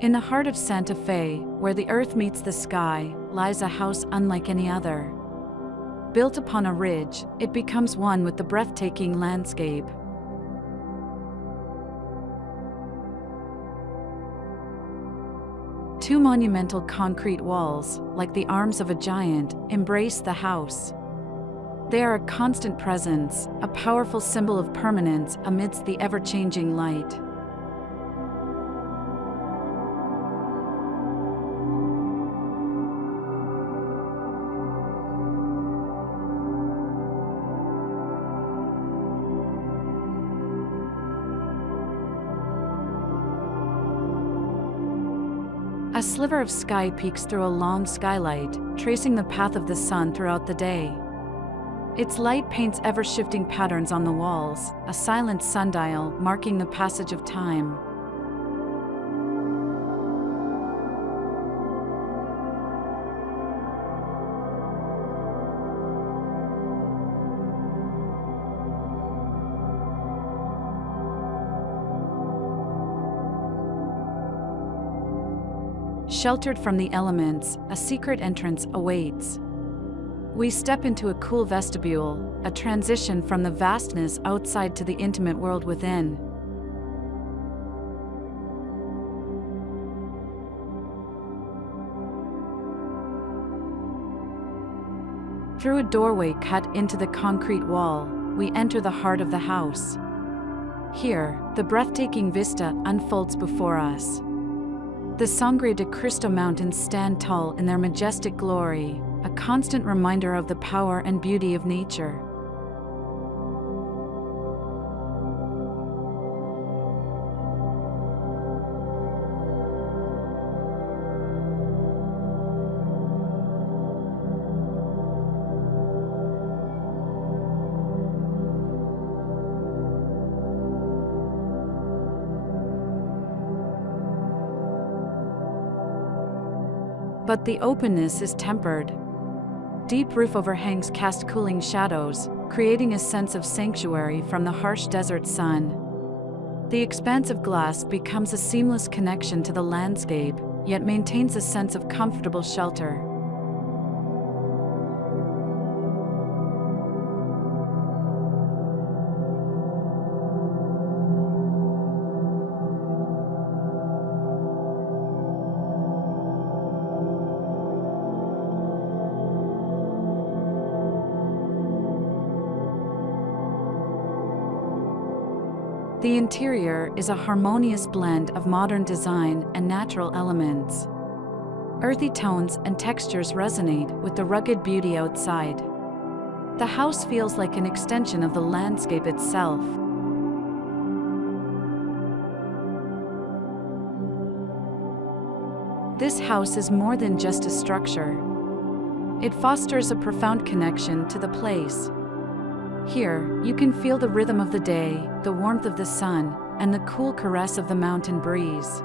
In the heart of Santa Fe, where the earth meets the sky, lies a house unlike any other. Built upon a ridge, it becomes one with the breathtaking landscape. Two monumental concrete walls, like the arms of a giant, embrace the house. They are a constant presence, a powerful symbol of permanence amidst the ever-changing light. A sliver of sky peeks through a long skylight, tracing the path of the sun throughout the day. Its light paints ever-shifting patterns on the walls, a silent sundial marking the passage of time. Sheltered from the elements, a secret entrance awaits. We step into a cool vestibule, a transition from the vastness outside to the intimate world within. Through a doorway cut into the concrete wall, we enter the heart of the house. Here, the breathtaking vista unfolds before us. The Sangre de Cristo mountains stand tall in their majestic glory, a constant reminder of the power and beauty of nature. But the openness is tempered. Deep roof overhangs cast cooling shadows, creating a sense of sanctuary from the harsh desert sun. The expanse of glass becomes a seamless connection to the landscape, yet maintains a sense of comfortable shelter. The interior is a harmonious blend of modern design and natural elements. Earthy tones and textures resonate with the rugged beauty outside. The house feels like an extension of the landscape itself. This house is more than just a structure. It fosters a profound connection to the place. Here, you can feel the rhythm of the day, the warmth of the sun, and the cool caress of the mountain breeze.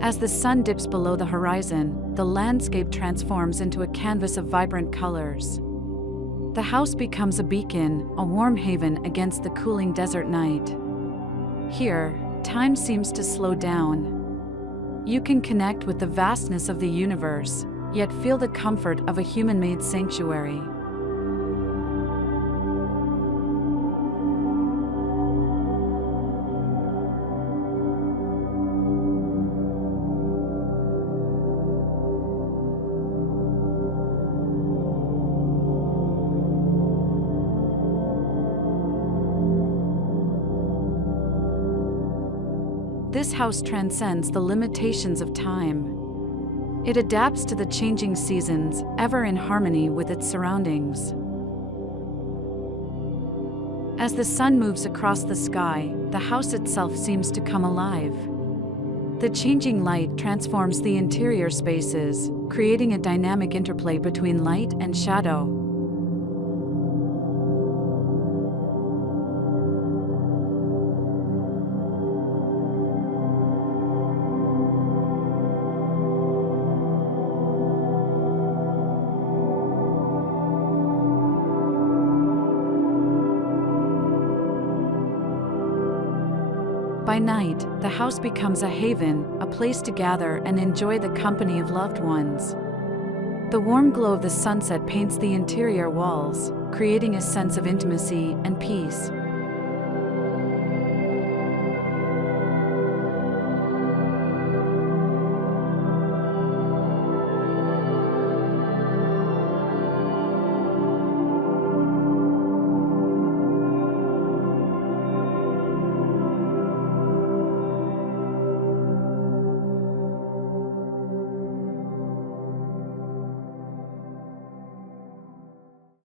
As the sun dips below the horizon, the landscape transforms into a canvas of vibrant colors. The house becomes a beacon, a warm haven against the cooling desert night. Here, time seems to slow down. You can connect with the vastness of the universe, yet feel the comfort of a human-made sanctuary. This house transcends the limitations of time. It adapts to the changing seasons, ever in harmony with its surroundings. As the sun moves across the sky, the house itself seems to come alive. The changing light transforms the interior spaces, creating a dynamic interplay between light and shadow. By night, the house becomes a haven, a place to gather and enjoy the company of loved ones. The warm glow of the sunset paints the interior walls, creating a sense of intimacy and peace.